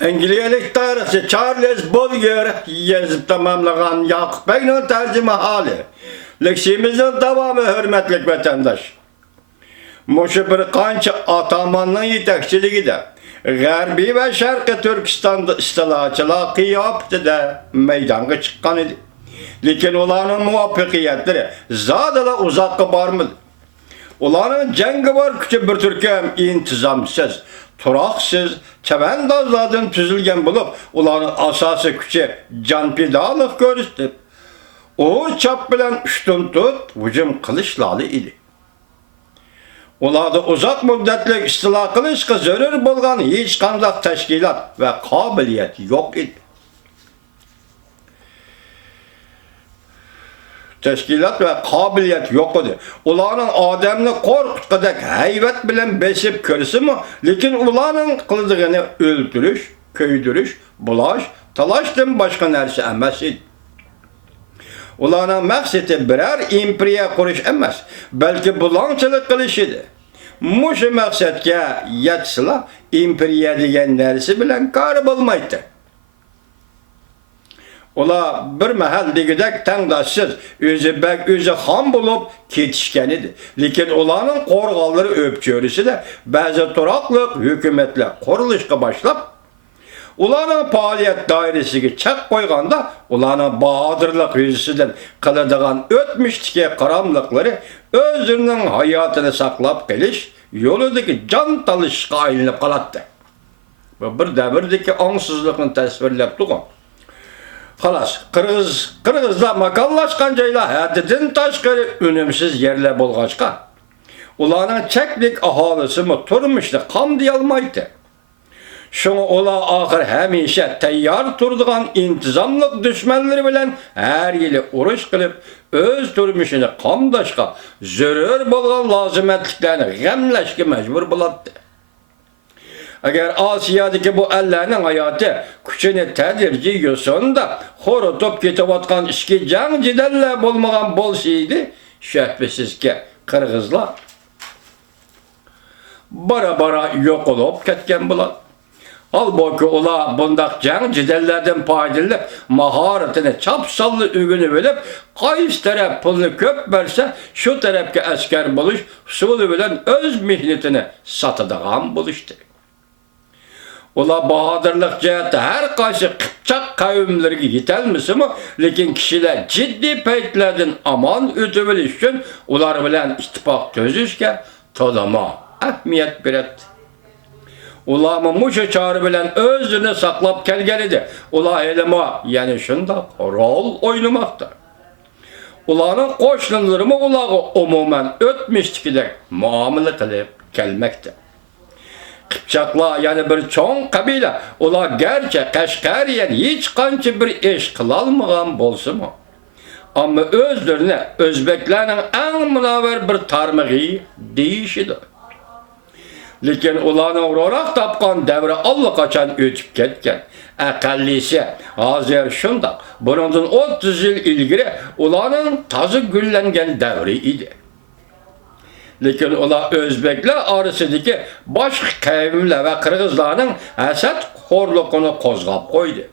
İngilizlik tarihçi Charles Bolger yazıp tamamlagan Yakup Bey'nin tercüme hali. Leksimizin devamı hürmetlik vatandaş. Muşu bir qancha atamanның yetakchiligida G'arbiy va Sharqiy Turkiston istilochilar qiyofatida maydonga chiqqan edi. Lekin ularning muvaffaqiyatlari zodala uzoqqa bormadi. Ularning jangovar kuchi bir turkum intizomsiz, turoqsiz, chavandozlardan tuzilgan bo'lib, ularning asosiy kuchi jonpidolik ko'rsatib, u chap bilan ustun tut hujum qilishlari edi. Ularda uzoq muddatli istilo qilishga zarur bo'lgan hech qanday tashkilot va qobiliyat yo'q edi. Tashkilot va qobiliyat yo'q edi. Ularning odamni qo'rqitqidek hayvat bilan besib ko'rsimi, lekin ularning qildigani o'ldirish, ko'ydirish, bulash, talashdan boshqa narsa emas edi. Ularning maqsadi birer imperiya qurish emas, balki bulonchilik qilish edi. Mushu maqsadga yetsalar, imperiya degan narsa bilan kori bo'lmaydi. Ular bir mahal degidek tangdoshsiz, o'zi xon bo'lib ketishgan edi. Lekin ularning qo'rg'onlari o'pcho'risida ba'zi turoqliq hukumatlar qurilishga boshlab, ularning faoliyat doirasiga chek qo'yganda, ularning bahodirlik yuzasidan qiladigan o'tmishdagi qaramliqlari o'zining hayotini saqlab qolish yo'lidagi jon talishga aylanib qoladi. Bu bir davrdagi ongsizlikni tasvirlab turgan. Xalas, Qirg'izlar makonlashgan joylar haddidan tashqari unumsiz yerlar bo'lg'achqa, ularning cheklik aholisi turmushni qamday olmaydi. Şunu ola ahir hamisha tayyor turadigan intizomli dushmanlari bilan har yili urush qilib, o'z turmushini qamdashga, zarur bo'lgan lozimatliklarni g'amlashga majbur bo'ladi. Agar Osiyodagi bu ellarning hayoti kuchini tadrijiy yo'sinda xo'rotib ketayotgan ichki jang jidallar bo'lmagan bo'lsa edi, shubhisizki Qirg'izlar bara yo'qolib ketgan bo'ladi. Halbuki ular bundaq jang jidallardan foydalanib, mahoratini chapsalli o'rganib olib, qaysi taraf pulni ko'p bersa, shu tarafga askar bo'lish usuli bilan o'z mehnatini sotadigan bo'lishdi. Ular bahodirlik jihatda har qaysi Qipchoq qavmlariga yetolmasimi, lekin kishilar jiddiy paytlardan omon o'tib olish uchun ular bilan ittifoq tuzishga to'liq ahamiyat beradi. Ular mushu chora bilan o'zini saqlab kelgan edi. Ular elma, ya'ni shundoq rol o'ynamoqda. Ularning qo'shnilari ularga umuman o'tmishdagidek muomala qilib kelmoqda. Qipchoqlar yana bir cho'ng qabila, ular garchi Qashqariyan hech qancha bir ish qila olmagan bo'lsa-mu, ammo o'zlarini o'zbeklarning eng munavvar bir tarmig'i deyishidi. Lekin ularning ro'roq topgan davri allaqachon o'tib ketgan. Aqallisi hozir shundoq. Bundan 30 yil ilgari ularning toza gullangan davri edi. Lekin ular o'zbeklar orasidagi boshqa qavmlar va qirg'izlarning hasad xo'rligini qo'zg'ab qo'ydi.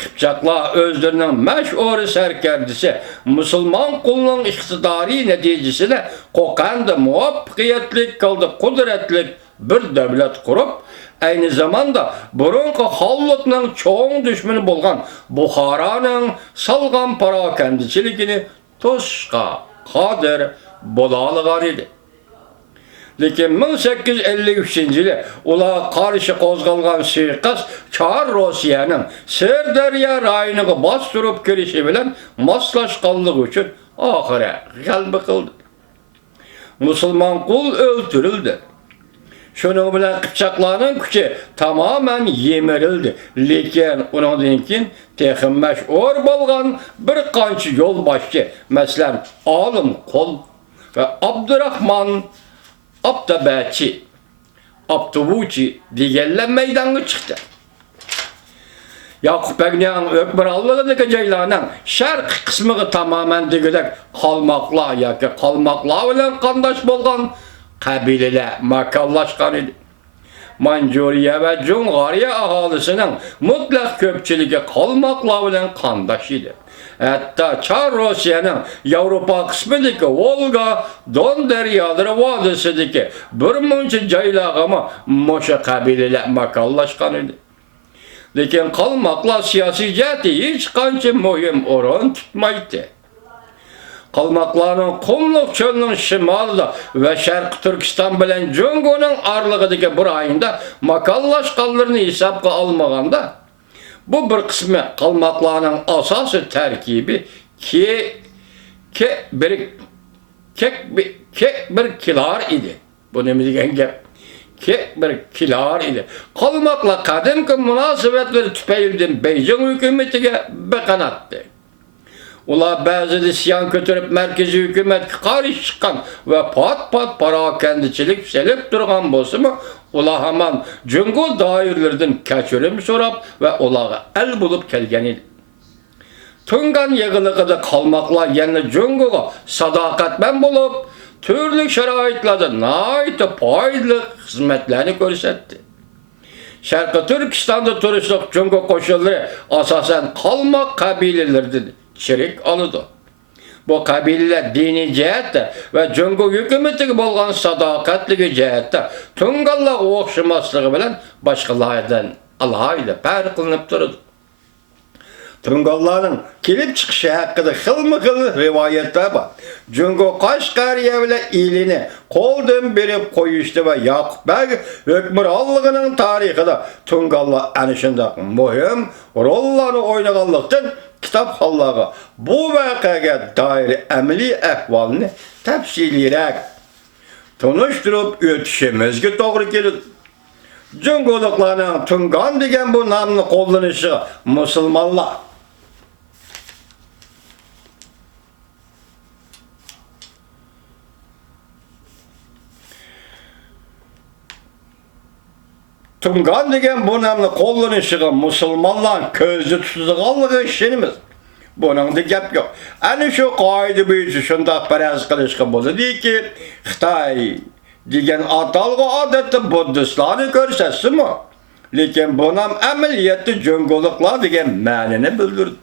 Qipchoqlar o'zlarining mashhur sarkardisi musulmon qulining iqtidoriy natijasida Qo'qonda muvaffaqiyatli qildi, qudratli bir davlat qurib, ayni zamanda burunqi xalqning cho'ng dushmani bo'lgan Buxoroning salg'an parokandichiligini to'sishga qodir bo'la olgan edi. Lekin 1853-yili ular qarshi qo'zg'algan suiqasd Char Rossiyaning Sirdaryo rayoniga bostirib kirishi bilan moslashganligi uchun oxiri g'alaba qildi. Musulmon qul o'ldirildi. Shuning bilan Qipchoqlarning kuchi tamoman yemirildi. Lekin undan keyin texim mashhur bo'lgan bir qancha yo'lboshchi, masalan, Olim Qul va Abdurahmon Abtabachi, Abtuvuchi deganlar maydonga chiqdi. Yakup Bey'ning hukmronligidagi joylarning sharq qismiga tamoman degidek qalmoqlar yoki qalmoqlar bilan qandosh bo'lgan qabilalar makonlashgan edi. Manjuriya ve Cungariya ahalisinin mutlak köpçülüğü kalmakla bilen kandaş idi. Hatta Çar Rusya'nın Avrupa kısmındaki Volga, Don deryaları vadisideki bir muncha jaylag'ama moşa kabileler makallaşkan idi. Lekin kalmakla siyasi cihati hiç qancha muhim o'rin tutmaydi. Qalmaqlarning Qumluq çölünün şimalida ve Şarkı Türkistan bilen Jungo'nun aralığındaki bir ayında makallaşqanlarını hesapga almaganda bu bir kısmı Qalmaqlarning asası terkibi bir kilar idi. Bu nima degan gap? Bir kilar idi. Qalmaqla qadimki münasebetleri tüpeyilden Beijing hükümetiga beqanatdi. Ular ba'zida isyon ko'tarib markaziy hukumatga qarshi chiqqan va pat parokandichilik selib turgan bo'lsa-mu, ular hamon Jungo doiralaridan kechirim so'rab va ularga el bo'lib kelgan edi. Tungan yig'iliqida Qalmaqlar yana Jungoga sadoqatman bo'lib, turli sharoitlarda nihoyatda foydali xizmatlarni ko'rsatdi. Sharqi Turkistonda turishliq Jungo qo'shinlari asosan Qalmaq qabilalaridan şerik alıdı. Bu kabileler dini cihette ve Jungo hükümetiga bo'lgan sadoqatligi cihette Tungallar o'xshamaslığı bilan başqalardan alohida farq qilinib turadi. Tungallarning kelib chiqishi haqida xilma-xil rivoyatlar bor. Jungo Qashqariya bilan ilini qo'ldan berib qo'yishdi va Yoqubbek hukmronligining tarixida Tungallar ana shunday muhim rollarni o'ynaganlikdan kitapxonlarga bu voqeaga doir amaliy ahvolni tafsiliyroq tunishtirib o'tishimizga to'g'ri keladi. Jungoliklarning Tungan degan bu nomni qo'llanishi musulmonlar Tungan degan bu nomni qo'llanishiga musulmonlar ko'zda tutadiganligi ishonamiz. Buningda gap yo'q. Ana shu qoida bo'yicha shunday faraz qilishga bo'ladiki, Xitoy degan atalg'i odatda buddistlarni ko'rsatsa-mu, lekin bu nom amaliyotda jungoliklar degan ma'noni bildiradi.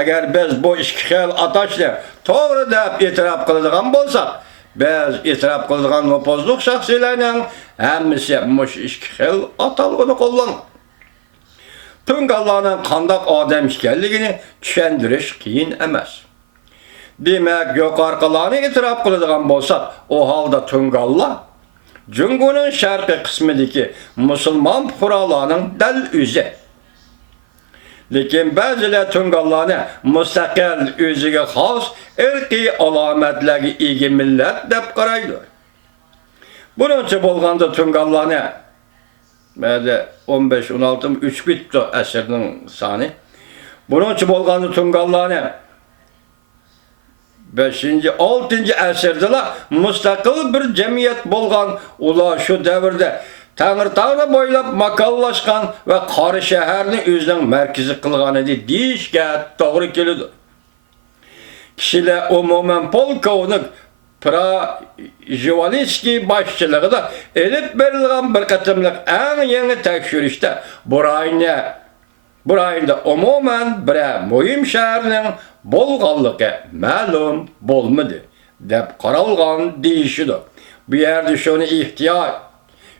Agar biz bu ikki xil atashni to'g'ri deb e'tirof qiladigan bo'lsak, biz e'tirof qiladigan nopozliq shaxsiylarning hammasi mush ikki xil atalg'ini qo'llanadi. Tungallarning qandaq odam ekanligini tushuntirish qiyin emas. Demak, yuqoriqilarni e'tirof qiladigan bo'lsak, o holda Tungallar Jungoning sharqiy qismidagi musulmon fuqarolarning dal o'zi. Lekin ba'zilar Tungallarni mustaqil o'ziga xos irqiy alomatlarga ega millat deb qaraydi. Bununcha bo'lganda Tungallarni 15-16 3 bitti asrning soni. Bununcha bo'lganda Tungallarni 5-6 asrdalar mustaqil bir jamiyat bo'lgan. Ular shu davrda Tangirtog'ni bo'ylab makallashgan va Qori shaharni o'zining markazi qilgan edi deyishga to'g'ri keladi. Kishilar umuman polkovnik Prajvalskiy boshchiligida elib berilgan bir qatimliq eng yangi tekshirishda bu ayında umuman bir muhim shaharning bo'lganligi ma'lum bo'lmadi deb qaralgan deyishdi. Bu yerda shuni ehtiyot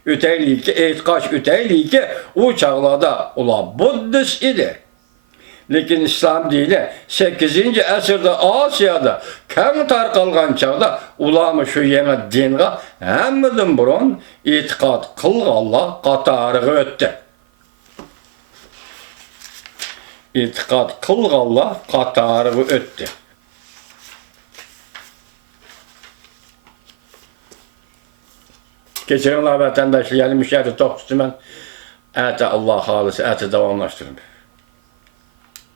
e'tiqod o'taylik u chog'larda ular buddist edi. Lekin İslam dini 8 asrda Osiyada keng tarqalgan chog'da ular shu yangi dinga hammadan burun e'tiqod qilganlar qatoriga o'tdi. E'tiqod qilganlar qatoriga o'tdi. Kechiringlar vatandoshlar, yana müşahede to'xtataman. Ata Allah halisi, ata davomlashtiring.